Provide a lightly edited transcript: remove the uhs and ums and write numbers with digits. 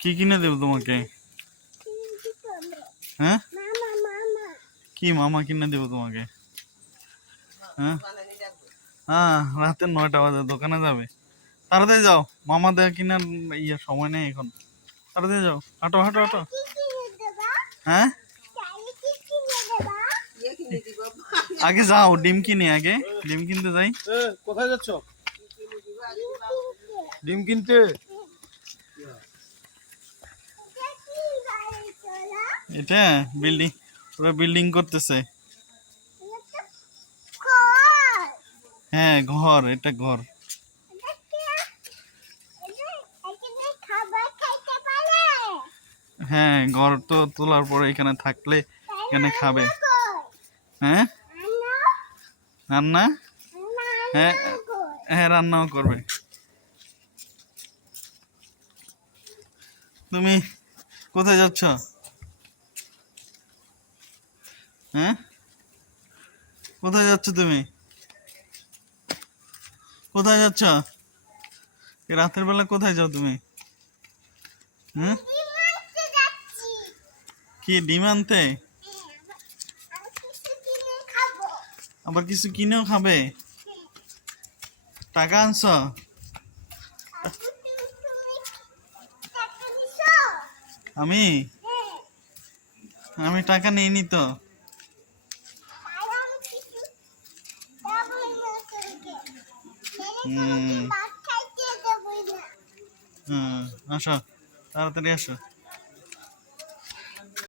কি কিনে দেব তোমাকে? হ্যাঁ, কি মামা কিনে দেব তোমাকে? হ্যাঁ হ্যাঁ, রাতে 9টা বাজে দোকানে যাবে। তাড়াতাড়ি যাও, মামা দেয়া কিনা সময় নেই এখন। তাড়াতাড়ি যাও, হাঁটো হাঁটো হাঁটো। হ্যাঁ, আগে যাও ডিম কিনে, আগে ডিম কিনতে যাই। কোথায় যাচ্ছ? ডিম কিনতে? এটা বিল্ডিং, ওরা বিল্ডিং করতেছে। হ্যাঁ ঘর, এটা ঘর। হ্যাঁ, ঘর তো তোলার পরে এখানে থাকলে এখানে খাবে। হ্যাঁ, রান্না, হ্যাঁ হ্যাঁ রান্নাও করবে। তুমি কোথায় যাচ্ছ? হ্যাঁ, কোথায় যাচ্ছ তুমি? কোথায় যাচ্ছ? রাতের বেলা কোথায় যাও তুমি? হুম, কি ডিম আনতে? আবার কিছু কিনেও খাবে? টাকা আনছ? আমি আমি টাকা নিইনি তো। হুম, আসো তাড়াতাড়ি আসো।